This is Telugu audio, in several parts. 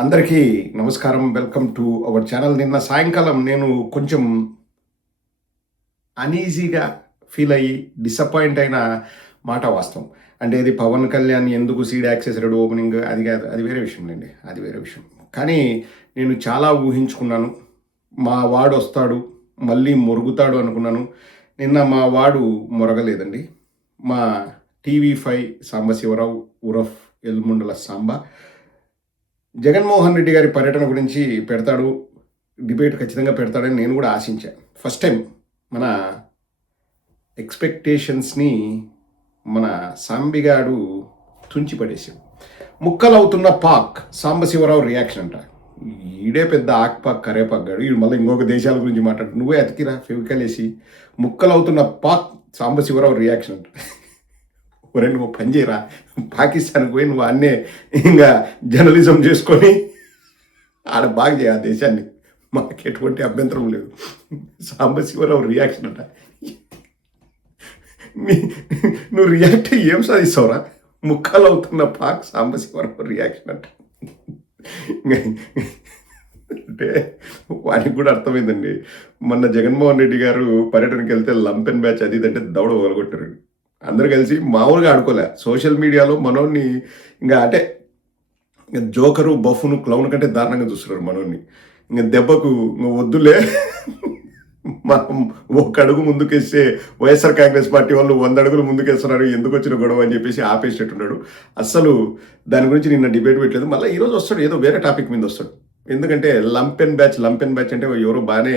అందరికీ నమస్కారం. Welcome to our channel. నిన్న సాయంకాలం నేను కొంచెం అనీజీగా ఫీల్ అయ్యి డిసప్పాయింట్ అయిన మాట వాస్తవం. అంటే ఇది పవన్ కళ్యాణ్ ఎందుకు సీడ్ యాక్సెస్ రెడ్ ఓపెనింగ్ అది కాదు, అది వేరే విషయం అండి, అది వేరే విషయం. కానీ నేను చాలా ఊహించుకున్నాను, మా వాడు వస్తాడు మళ్ళీ మొరుగుతాడు అనుకున్నాను. నిన్న మా వాడు మొరగలేదండి. మా టీవీ5 సాంబశివరావు ఉరఫ్ ఎల్ముండల సాంబ జగన్మోహన్ రెడ్డి గారి పర్యటన గురించి పెడతాడు, డిబేట్ ఖచ్చితంగా పెడతాడని నేను కూడా ఆశించాను. ఫస్ట్ టైం మన ఎక్స్పెక్టేషన్స్ని మన సాంబిగాడు తుంచిపడేసాడు. ముక్కలవుతున్న పాక్ సాంబశివరావు రియాక్షన్ అంట. ఈడే పెద్ద ఆక్పాక్ కరేపాక్గాడు, ఈడు మళ్ళీ ఇంకొక దేశాల గురించి మాట్లాడు. నువ్వే అతికిరా ఫెవికల్ వేసి. ముక్కలవుతున్న పాక్ సాంబశివరావు రియాక్షన్ అంట. ఒరే నువ్వు పని చేయరా, పాకిస్తాన్కి పోయి నువ్వు అన్నే ఇంకా జర్నలిజం చేసుకొని ఆడ బాగా చేయ ఆ దేశాన్ని, మాకు ఎటువంటి అభ్యంతరం లేదు. సాంబశివరావు రియాక్షన్ అంట. నువ్వు రియాక్ట్ అయ్యి ఏం సాధిస్తావురా? ముక్కలు అవుతున్న పాక్ సాంబశివరావు రియాక్షన్ అంట. అంటే వానికి కూడా అర్థమైందండి. మొన్న జగన్మోహన్ రెడ్డి గారు పర్యటనకి వెళ్తే లంపెన్ బ్యాచ్ అది ఇదంటే దవడ వలగొట్టారు. అందరు కలిసి మామూలుగా ఆడుకోలే, సోషల్ మీడియాలో మనోన్ని ఇంకా అంటే జోకరు బఫును క్లౌన్ కంటే దారుణంగా చూస్తున్నారు మనోన్ని. ఇంకా దెబ్బకు వద్దులే, మనం ఒక అడుగు ముందుకేస్తే వైఎస్ఆర్ కాంగ్రెస్ పార్టీ వాళ్ళు 100 అడుగులు ముందుకేస్తున్నారు, ఎందుకు వచ్చిన గొడవ అని చెప్పేసి ఆపేసేట్టున్నాడు. అస్సలు దాని గురించి నిన్న డిబేట్ పెట్టలేదు. మళ్ళీ ఈరోజు వస్తాడు, ఏదో వేరే టాపిక్ మీద వస్తాడు. ఎందుకంటే లంపెన్ బ్యాచ్ అంటే ఎవరో బాగానే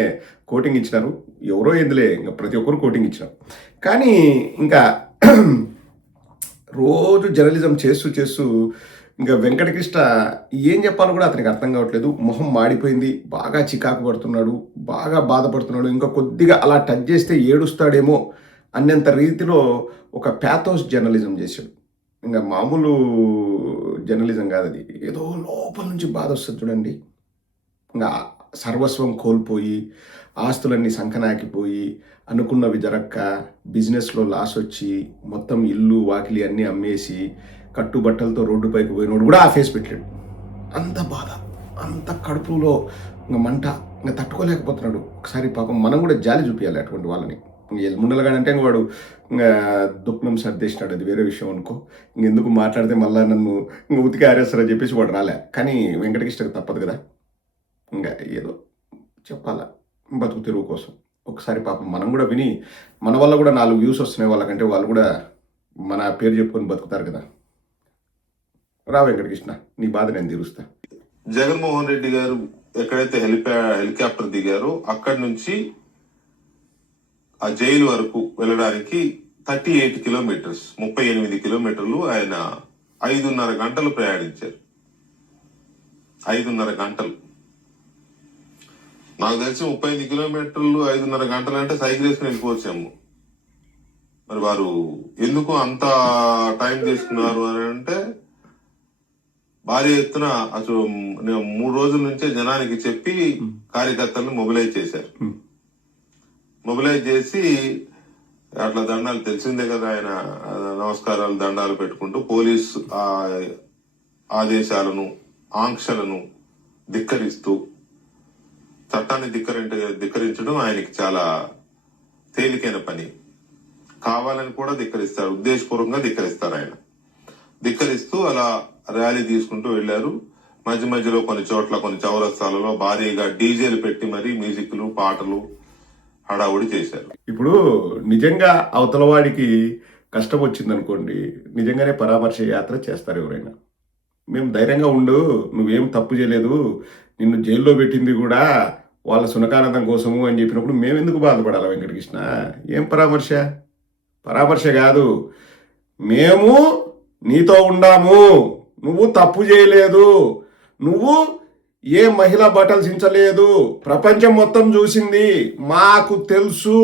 కోటింగ్ ఇచ్చినారు, ఎవరో ఎందులే ఇంకా ప్రతి ఒక్కరు కోటింగ్ ఇచ్చినారు. కానీ ఇంకా రోజు జర్నలిజం చేస్తూ ఇంకా వెంకటకృష్ణ ఏం చెప్పాలో కూడా అతనికి అర్థం కావట్లేదు. మొహం మాడిపోయింది, బాగా చికాకు పడుతున్నాడు, బాగా బాధపడుతున్నాడు. ఇంకా కొద్దిగా అలా టచ్ చేస్తే ఏడుస్తాడేమో అన్నంత రీతిలో ఒక ప్యాథోస్ జర్నలిజం చేశాడు. ఇంకా మామూలు జర్నలిజం కాదు అది, ఏదో లోపల నుంచి బాధ వస్తుంది చూడండి. ఇంకా సర్వస్వం కోల్పోయి, ఆస్తులన్నీ సంకనాకిపోయి, అనుకున్నవి జరక్క, బిజినెస్లో లాస్ వచ్చి, మొత్తం ఇల్లు వాకిలి అన్నీ అమ్మేసి కట్టుబట్టలతో రోడ్డుపైకి పోయినోడు కూడా ఆ ఫేస్ పెట్టాడు. అంత బాధ, అంత కడుపులో ఇంకా మంట, ఇంకా తట్టుకోలేకపోతున్నాడు. ఒకసారి పాపం మనం కూడా జాలి చూపించాలి అటువంటి వాళ్ళని. ఎల్ముండలగాడంటే ఇంక వాడు ఇంకా దుఃఖం సర్దేసినాడు, అది వేరే విషయం అనుకో. ఇంకెందుకు మాట్లాడితే మళ్ళీ నన్ను ఇంక ఉతికి ఆరేస్తారని చెప్పేసి వాడు రాలే. కానీ వెంకటకృష్ణకు తప్పదు కదా, ఇంకా ఏదో చెప్పాలా బతుకు తెరువు కోసం. ఒకసారి పాపం మనం కూడా విని మన వల్ల కూడా 4 వ్యూస్ వస్తున్నాయి వాళ్ళకంటే, వాళ్ళు కూడా మన పేరు చెప్పుకొని బతుకుతారు కదా. రా వెంకటకృష్ణ, నీ బాధ నేను తీరుస్తా. జగన్మోహన్ రెడ్డి గారు ఎక్కడైతే హెలికాప్టర్ దిగారో అక్కడి నుంచి ఆ జైలు వరకు వెళ్ళడానికి 38 కిలోమీటర్స్, 38 కిలోమీటర్లు ఆయన 5.5 గంటలు ప్రయాణించారు. 5.5 గంటలు. నాకు తెలిసి 35 కిలోమీటర్లు 5.5 గంటలు అంటే సైకిల్ వేసుకుని వెళ్ళిపోవచ్చాము. మరి వారు ఎందుకు అంత టైం తీసుకున్నారు అని అంటే, భారీ ఎత్తున అసలు 3 రోజుల నుంచే జనానికి చెప్పి కార్యకర్తలను మొబిలైజ్ చేశారు. మొబిలైజ్ చేసి అట్లా దండాలు, తెలిసిందే కదా, ఆయన నమస్కారాలు దండాలు పెట్టుకుంటూ పోలీస్ ఆదేశాలను ఆంక్షలను ధిక్కరిస్తూ, చట్టాన్ని ధిక్కరించడం ఆయనకి చాలా తేలికైన పని. కావాలని కూడా ధిక్కరిస్తారు, ఉద్దేశపూర్వకంగా ధిక్కరిస్తారు. ఆయన ధిక్కరిస్తూ అలా ర్యాలీ తీసుకుంటూ వెళ్లారు. మధ్య మధ్యలో కొన్ని చోట్ల, కొన్ని చౌరస్తాలలో భారీగా డీజేలు పెట్టి మరీ మ్యూజిక్లు, పాటలు హడావుడి చేశారు. ఇప్పుడు నిజంగా అవతలవాడికి కష్టం వచ్చిందనుకోండి, నిజంగానే పరామర్శ యాత్ర చేస్తారు ఎవరైనా. మేము ధైర్యంగా ఉండు, నువ్వేం తప్పు చేయలేదు, నిన్ను జైల్లో పెట్టింది కూడా వాళ్ళ సునకానందం కోసము అని చెప్పినప్పుడు మేమెందుకు బాధపడాలి వెంకటకృష్ణ? ఏం పరామర్శ కాదు, మేము నీతో ఉండాము, నువ్వు తప్పు చేయలేదు, నువ్వు ఏ మహిళ బట్టలు చించలేదు, ప్రపంచం మొత్తం చూసింది, మాకు తెలుసు,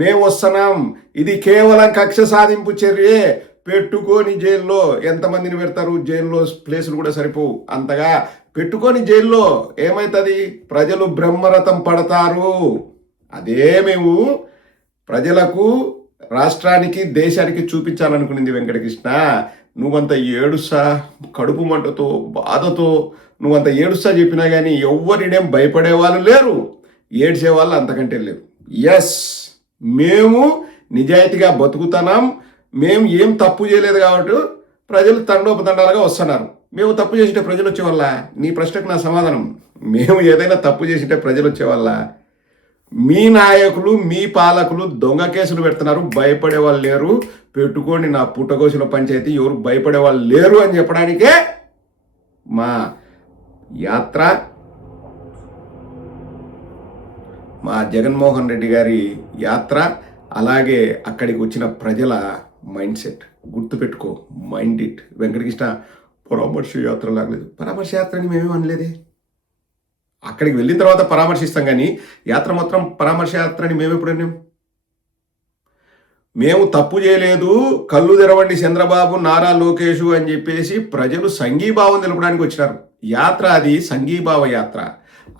మేము వస్తున్నాం, ఇది కేవలం కక్ష సాధింపు చర్యే, పెట్టుకొని జైల్లో ఎంతమందిని పెడతారు, జైల్లో ప్లేసులు కూడా సరిపోవు, అంతగా పెట్టుకొని జైల్లో ఏమవుతుంది, ప్రజలు బ్రహ్మరథం పడతారు. అదే మేము ప్రజలకు, రాష్ట్రానికి, దేశానికి చూపించాలనుకునింది వెంకటకృష్ణ. నువ్వంత ఏడుసా, కడుపు మంటతో, బాధతో నువ్వు అంత ఏడుస్తా చెప్పినా కానీ ఎవరినేం భయపడే వాళ్ళు లేరు, ఏడ్చే వాళ్ళు అంతకంటే లేరు. ఎస్, మేము నిజాయితీగా బతుకుతున్నాం, మేము ఏం తప్పు చేయలేదు కాబట్టి ప్రజలు తండోపతండాలుగా వస్తున్నారు. మేము తప్పు చేసింటే ప్రజలు వచ్చేవాళ్ళ? నీ ప్రశ్నకు నా సమాధానం, మేము ఏదైనా తప్పు చేసింటే ప్రజలు వచ్చేవాళ్ళ? మీ నాయకులు మీ పాలకులు దొంగ కేసులు పెడుతున్నారు, భయపడే వాళ్ళు లేరు. పెట్టుకోండి నా పుట్టగోసిన పంచాయతీ, ఎవరు భయపడే వాళ్ళు లేరు అని చెప్పడానికే మా యాత్ర, మా జగన్మోహన్ రెడ్డి గారి యాత్ర, అలాగే అక్కడికి వచ్చిన ప్రజల మైండ్ సెట్. గుర్తుపెట్టుకో, మైండ్ ఇట్. వెంకటకృష్ణ పరామర్శ యాత్ర లాగలేదు. పరామర్శ యాత్ర అని మేమేం అనలేదే. అక్కడికి వెళ్ళిన తర్వాత పరామర్శిస్తాం కానీ యాత్ర మాత్రం పరామర్శ యాత్ర అని మేము ఎప్పుడన్నాం? మేము తప్పు చేయలేదు, కళ్ళు తెరవండి చంద్రబాబు నారా లోకేష్ అని చెప్పేసి ప్రజలు సంఘీభావం తెలపడానికి వచ్చినారు. యాత్ర అది సంఘీభావ యాత్ర.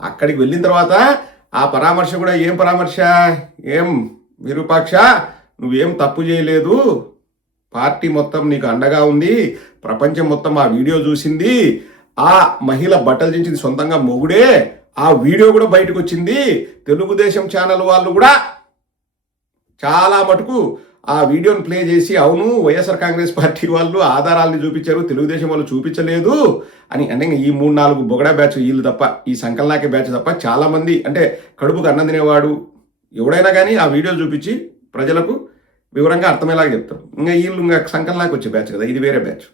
అక్కడికి వెళ్ళిన తర్వాత ఆ పరామర్శ కూడా ఏం పరామర్శ? ఏం విరూపాక్ష, నువ్వేం తప్పు చేయలేదు, పార్టీ మొత్తం నీకు అండగా ఉంది, ప్రపంచం మొత్తం ఆ వీడియో చూసింది, ఆ మహిళ బట్టలు చించింది సొంతంగా మొగుడే, ఆ వీడియో కూడా బయటకు వచ్చింది. తెలుగుదేశం ఛానల్ వాళ్ళు కూడా చాలా మటుకు ఆ వీడియోని ప్లే చేసి అవును వైఎస్ఆర్ కాంగ్రెస్ పార్టీ వాళ్ళు ఆధారాలను చూపించారు, తెలుగుదేశం వాళ్ళు చూపించలేదు అని. అంటే ఈ 3-4 బొగడా బ్యాచ్ వీళ్ళు తప్ప, ఈ సంకలనాకే బ్యాచ్ తప్ప చాలామంది, అంటే కడుపుకు అన్నం తినేవాడు ఎవడైనా కానీ ఆ వీడియోలు చూపించి ప్రజలకు వివరంగా అర్థమయ్యేలాగా చెప్తారు. ఇంకా వీళ్ళు ఇంకా సంకలనాకి వచ్చే బ్యాచ్ కదా, ఇది వేరే బ్యాచ్.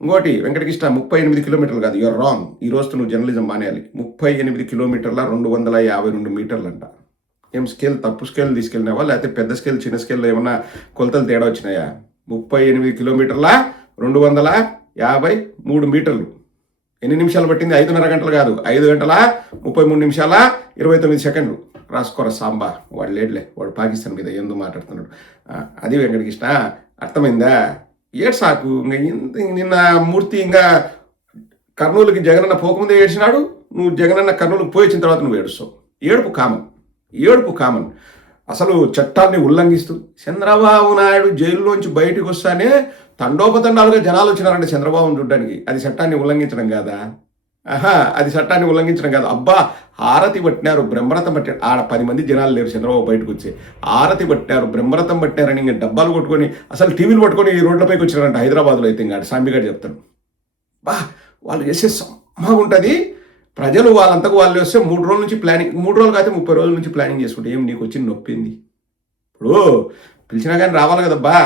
ఇంకోటి వెంకటకృష్ణ 38 కిలోమీటర్లు కాదు, యూఆర్ రాంగ్. ఈ రోజు నువ్వు జర్నలిజం మానేయాలి. 38 కిలోమీటర్ల 252 మీటర్లు అంట. ఏం స్కేల్ తప్పు స్కేల్ తీసుకెళ్ళినావా, లేకపోతే పెద్ద స్కేల్ చిన్న స్కేల్లో ఏమన్నా కొలతలు తేడా వచ్చినాయా? 38 కిలోమీటర్ల 253 మీటర్లు. ఎన్ని నిమిషాలు పట్టింది? 5:30 గంటలు కాదు, 5 గంటల 33 నిమిషాల 29 సెకండ్లు. రాసుకోరా సాంబా, వాడు లేడులే, వాడు పాకిస్తాన్ మీద ఎందుకు మాట్లాడుతున్నాడు. అది వెంకటకృష్ణ, అర్థమైందా? ఏడు సాకు. నిన్న మూర్తి ఇంకా కర్నూలుకి జగనన్న పోకముందే ఏడ్చినాడు, నువ్వు జగనన్న కర్నూలుకి పోయి వచ్చిన తర్వాత నువ్వు ఏడుస్తావు. ఏడుపు కామన్. అసలు చట్టాన్ని ఉల్లంఘిస్తూ చంద్రబాబు నాయుడు జైల్లోంచి బయటకు వస్తానే తండోపతండాలుగా జనాలు వచ్చినారంటే చంద్రబాబును చూడడానికి. అది చట్టాన్ని ఉల్లంఘించడం కాదా? అది చట్టాన్ని ఉల్లంఘించడం కాదు. అబ్బా, హారతి పట్టినారు, బ్రహ్మరథం పట్టారు. ఆడ 10 మంది జనాలు లేరు చంద్రబాబు బయటకు వచ్చి. హారతి పట్టారు, బ్రహ్మరథం పట్టారని ఇంకా డబ్బాలు కొట్టుకొని అసలు టీవీలు పట్టుకొని ఈ రోడ్లపైకి వచ్చినారంట హైదరాబాద్లో. అయితే ఇంకా సాంబిగాడు చెప్తాడు. బా, వాళ్ళు చేసే సమ్మగా ఉంటుంది. ప్రజలు వాళ్ళంతకు వాళ్ళు వస్తే 3 రోజుల నుంచి ప్లానింగ్, 3 రోజులు కాకపోతే 30 రోజుల నుంచి ప్లానింగ్ చేసుకుంటే ఏం నీకు వచ్చి నొప్పింది? ఇప్పుడు పిలిచినా కానీ రావాలి కదబ్బా.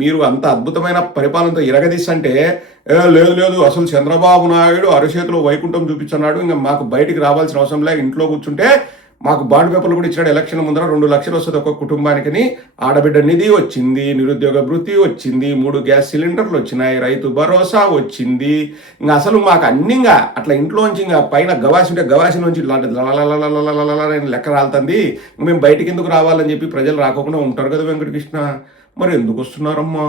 మీరు అంత అద్భుతమైన పరిపాలనతో ఇరగదీసంటే లేదు అసలు చంద్రబాబు నాయుడు అరచేతిలో వైకుంఠం చూపించున్నాడు, ఇంకా మాకు బయటికి రావాల్సిన అవసరం లేదు, ఇంట్లో కూర్చుంటే మాకు బాండ్ పేపర్లు కూడా ఇచ్చాడు, ఎలక్షన్ ముందర 2 లక్షలు వస్తుంది ఒక్కొక్క కుటుంబానికి, ఆడబిడ్డ నిధి వచ్చింది, నిరుద్యోగ భృతి వచ్చింది, 3 గ్యాస్ సిలిండర్లు వచ్చినాయి, రైతు భరోసా వచ్చింది. ఇంకా అసలు మాకు అన్ని ఇంకా అట్లా ఇంట్లోంచి ఇంకా పైన గవాసి ఉంటే గవాసి నుంచి లెక్క రాలుతుంది. మేము బయటికి ఎందుకు రావాలని చెప్పి ప్రజలు రాకుండా ఉంటారు కదా వెంకటకృష్ణ. మరి ఎందుకు వస్తున్నారమ్మా?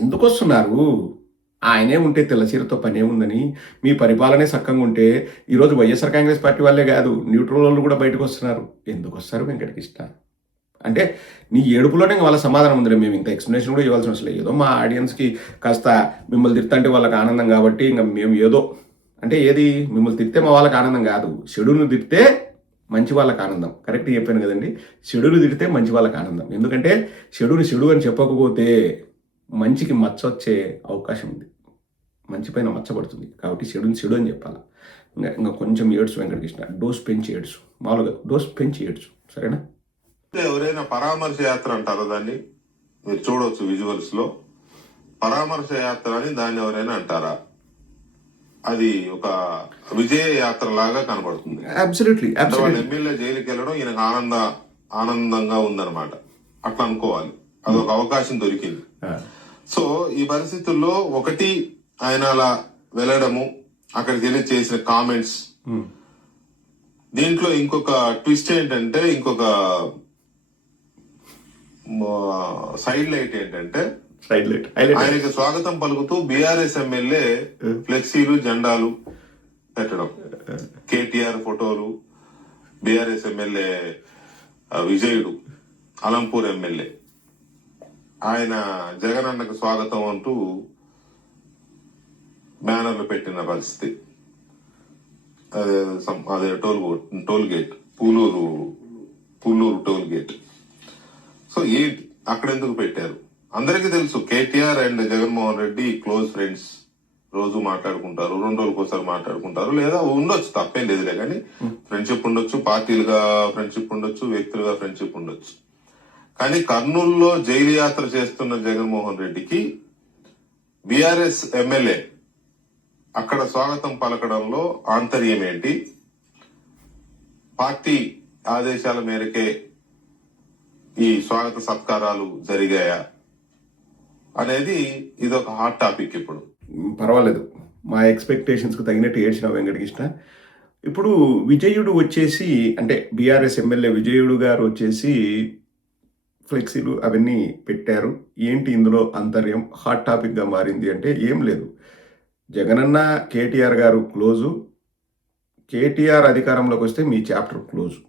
ఎందుకు వస్తున్నారు? ఆయనే ఉంటే తెల్లచీరతో పనే ఉందని, మీ పరిపాలనే సక్కంగా ఉంటే ఈరోజు వైఎస్ఆర్ కాంగ్రెస్ పార్టీ వాళ్ళే కాదు న్యూట్రల్ వాళ్ళు కూడా బయటకు వస్తున్నారు. ఎందుకు వస్తారు వెంకటకృష్ణ? అంటే నీ ఏడుపులోనే వాళ్ళ సమాధానం ఉందిలే, మేము ఇంత ఎక్స్ప్లెనేషన్ కూడా ఇవ్వాల్సిన అవసరం లేదు. ఏదో మా ఆడియన్స్కి కాస్త మిమ్మల్ని తిడుతుంటే వాళ్ళకి ఆనందం కాబట్టి ఇంకా మేము ఏదో, అంటే ఏది మిమ్మల్ని తిడితే మా వాళ్ళకి ఆనందం కాదు, చెడును తిడితే మంచి వాళ్ళకి ఆనందం. కరెక్ట్గా చెప్పాను కదండి, చెడును తిడితే మంచి వాళ్ళకి ఆనందం. ఎందుకంటే చెడుని చెడు అని చెప్పకపోతే మంచికి మచ్చ వచ్చే అవకాశం ఉంది, మంచి పైన మచ్చబడుతుంది. కాబట్టి చెడుని చెడు అని చెప్పాలి. ఇంకా కొంచెం ఏడ్చు వెంకటకృష్ణ, డోస్ పెంచి ఏడ్చు, మామూలుగా డోస్ పెంచి ఏడ్చు, సరేనా? ఎవరైనా పరామర్శ యాత్ర అంటారా దాన్ని? మీరు చూడవచ్చు విజువల్స్ లో, పరామర్శ యాత్ర అని దాన్ని ఎవరైనా అంటారా? అది ఒక విజయ యాత్ర లాగా కనబడుతుంది. అబ్సల్యూట్లీ. వాళ్ళ ఎమ్మెల్యే జైలుకి వెళ్ళడం ఈయనకు ఆనందంగా ఉందన్నమాట, అట్లా అనుకోవాలి. అదొక అవకాశం దొరికింది. సో ఈ పరిస్థితుల్లో ఒకటి ఆయన అలా వెళ్ళడము, అక్కడికి వెళ్ళి చేసిన కామెంట్స్, దీంట్లో ఇంకొక ట్విస్ట్ ఏంటంటే, ఇంకొక సైడ్ లైట్ ఏంటంటే, ఆయనకి స్వాగతం పలుకుతూ బీఆర్ఎస్ ఎమ్మెల్యే ఫ్లెక్సీలు జెండాలు పెట్టడం, కేటీఆర్ ఫోటోలు, బీఆర్ఎస్ ఎమ్మెల్యే విజయుడు అలంపూర్ ఎమ్మెల్యే, ఆయన జగనన్నకు స్వాగతం అంటూ బ్యానర్లు పెట్టిన పరిస్థితి. అదే toll gate Puluru toll gate. So ఏంటి అక్కడ ఎందుకు పెట్టారు? అందరికీ తెలుసు KTR and Jaganmohan Reddy close friends, రోజు మాట్లాడుకుంటారు, 2 రోజులకు ఒకసారి మాట్లాడుకుంటారు, లేదా ఉండొచ్చు, తప్పేం లేదులే. కానీ ఫ్రెండ్షిప్ ఉండొచ్చు, పార్టీలుగా ఫ్రెండ్షిప్ ఉండొచ్చు, వ్యక్తులుగా ఫ్రెండ్షిప్ ఉండొచ్చు. కానీ కర్నూలులో జైలు యాత్ర చేస్తున్న జగన్మోహన్ రెడ్డికి బీఆర్ఎస్ ఎమ్మెల్యే అక్కడ స్వాగతం పలకడంలో ఆంతర్యం ఏంటి? పార్టీ ఆదేశాల మేరకే ఈ స్వాగత సత్కారాలు జరిగాయా అనేది ఇదొక హాట్ టాపిక్. ఇప్పుడు పర్వాలేదు, మా ఎక్స్పెక్టేషన్స్కి తగినట్టు ఏడ్చిన వెంకటకృష్ణ. ఇప్పుడు విజయుడు వచ్చేసి, అంటే బీఆర్ఎస్ ఎమ్మెల్యే విజయుడు గారు వచ్చేసి ఫ్లెక్సీలు అవన్నీ పెట్టారు. ఏంటి ఇందులో అంతర్యం? హాట్ టాపిక్గా మారింది అంటే ఏం లేదు. జగనన్న కేటీఆర్ గారు క్లోజు, కేటీఆర్ అధికారంలోకి వస్తే మీ చాప్టర్ క్లోజు.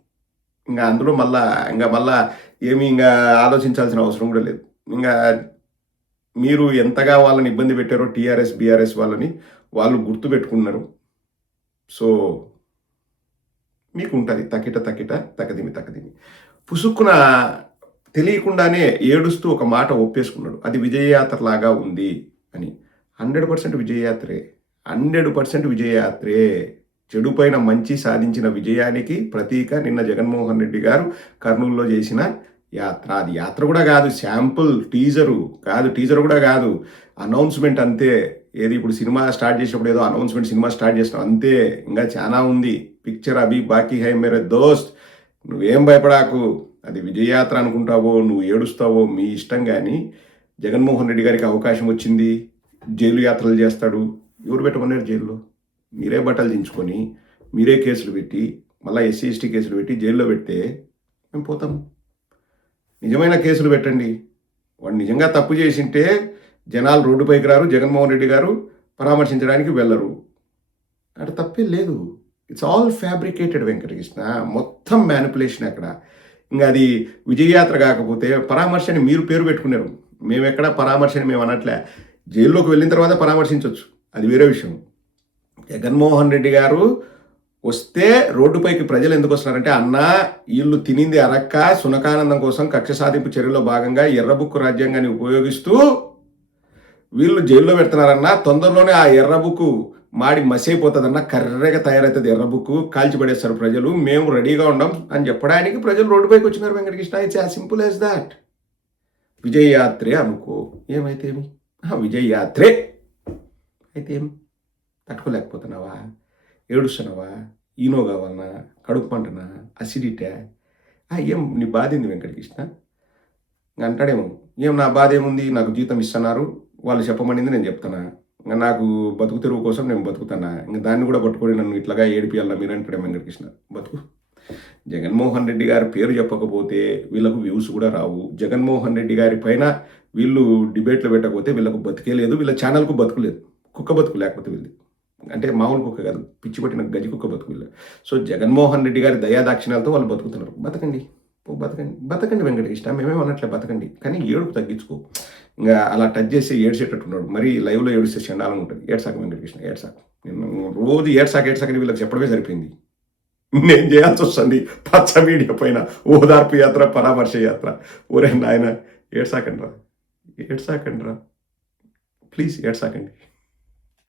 ఇంకా అందులో మళ్ళా ఏమీ ఇంకా ఆలోచించాల్సిన అవసరం కూడా లేదు. ఇంకా మీరు ఎంతగా వాళ్ళని ఇబ్బంది పెట్టారో టీఆర్ఎస్ బీఆర్ఎస్ వాళ్ళని వాళ్ళు గుర్తు పెట్టుకున్నారు. సో మీకు ఉంటుంది తకదిమి పుసుక్కున తెలియకుండానే ఏడుస్తూ ఒక మాట ఒప్పేసుకున్నాడు. అది విజయయాత్ర లాగా ఉంది అని. 100% విజయయాత్రే, 100% విజయయాత్రే. చెడుపైన మంచి సాధించిన విజయానికి ప్రతీక నిన్న జగన్మోహన్ రెడ్డి గారు కర్నూలులో చేసిన యాత్ర. అది యాత్ర కూడా కాదు, శాంపుల్ టీజర్ కూడా కాదు, అనౌన్స్మెంట్ అంతే. ఏది ఇప్పుడు సినిమా స్టార్ట్ చేసినప్పుడు ఏదో అనౌన్స్మెంట్ సినిమా స్టార్ట్ చేసినాం అంతే. ఇంకా చాలా ఉంది. పిక్చర్ అభి బాకీ హై మేరే దోస్త్. నువ్వేం భయపడాకు. అది విజయయాత్ర అనుకుంటావో, నువ్వు ఏడుస్తావో మీ ఇష్టం. కానీ జగన్మోహన్ రెడ్డి గారికి అవకాశం వచ్చింది, జైలు యాత్రలు చేస్తాడు. ఎవరు పెట్టమన్నారు జైల్లో? మీరే బట్టలు దించుకొని మీరే కేసులు పెట్టి మళ్ళీ ఎస్సీ ఎస్టీ కేసులు పెట్టి జైల్లో పెడితే మేము పోతాం. నిజమైన కేసులు పెట్టండి. వాడు నిజంగా తప్పు చేసింటే జనాలు రోడ్డుపైకి రారు, జగన్మోహన్ రెడ్డి గారు పరామర్శించడానికి వెళ్ళరు. అంటే తప్పే లేదు. It's all fabricated Venkatakrishna. మొత్తం మ్యానిపులేషన్ అక్కడ. ఇంకా అది విజయయాత్ర కాకపోతే పరామర్శని మీరు పేరు పెట్టుకున్నారు. మేమెక్కడ పరామర్శని మేము అనట్లే. జైల్లోకి వెళ్ళిన తర్వాత పరామర్శించవచ్చు, అది వేరే విషయం. జగన్మోహన్ రెడ్డి గారు వస్తే రోడ్డుపైకి ప్రజలు ఎందుకు వస్తున్నారంటే, అన్నా వీళ్ళు తినింది అరక్క సునకానందం కోసం కక్ష సాధింపు చర్యలో భాగంగా ఎర్రబుక్కు రాజ్యాంగాన్ని ఉపయోగిస్తూ వీళ్ళు జైల్లో పెడుతున్నారన్నా, తొందరలోనే ఆ ఎర్రబుక్కు మాడి మసైపోతుందన్నా, కర్రెగా తయారవుతుంది ఎర్రబుక్కు, కాల్చిపడేస్తారు ప్రజలు, మేము రెడీగా ఉండం అని చెప్పడానికి ప్రజలు రోడ్డుపైకి వచ్చినారు Venkatakrishna. It's as simple as that. విజయయాత్రే అనుకో, ఏమైతే ఏమి, విజయయాత్రే అయితే ఏం, తట్టుకోలేకపోతున్నావా? ఏడుస్తున్నావా? ఈనో కావాలన్నా, కడుపు పంటనా, అసిడిటా? ఏం నీ బాధ ఏంది వెంకటకృష్ణ? అంటాడేమో, ఏం నా బాధ ఏముంది, నాకు జీతం ఇస్తున్నారు, వాళ్ళు చెప్పమనింది నేను చెప్తానా, నాకు బతుకు తెరువు కోసం నేను బతుకుతానా, ఇంకా దాన్ని కూడా పట్టుకొని నన్ను ఇట్లాగా ఏడిపియాలా మీరు అంటాడే వెంకటకృష్ణ. బతుకు. జగన్మోహన్ రెడ్డి గారి పేరు చెప్పకపోతే వీళ్ళకు వ్యూస్ కూడా రావు. జగన్మోహన్ రెడ్డి గారి పైన వీళ్ళు డిబేట్లు పెట్టకపోతే వీళ్ళకు బతికే లేదు, వీళ్ళ ఛానల్కు బతుకులేదు. కుక్క బతుకు లేకపోతే వీళ్ళు, అంటే మామూలు కుక్క కాదు, పిచ్చి పట్టిన గజి కుక్క బతుకు వీళ్ళు. సో జగన్మోహన్ రెడ్డి గారి దయాదాక్షిణాలతో వాళ్ళు బతుకుతున్నారు. బతకండి వెంకటకృష్ణ, మేమేం అనట్లే, బతకండి. కానీ ఏడుపు తగ్గించుకో. ఇంకా అలా టచ్ చేసి ఏడ్చేటట్టున్నాడు. మరి లైవ్లో ఏడిస్తే చండాలంగా ఉంటుంది. ఏడ్సాక వెంకటకృష్ణ, ఏడ్సాకు. నేను రోజు ఏడ్సాకని వీళ్ళకి చెప్పడమే సరిపోయింది. నేను చేయాల్సి వస్తుంది పచ్చ మీడియా పైన ఓదార్పు యాత్ర, పరామర్శ యాత్ర. ఓరే నాయన, ఏడ్సాకండి రా, ప్లీజ్ ఏడ్సాకండి.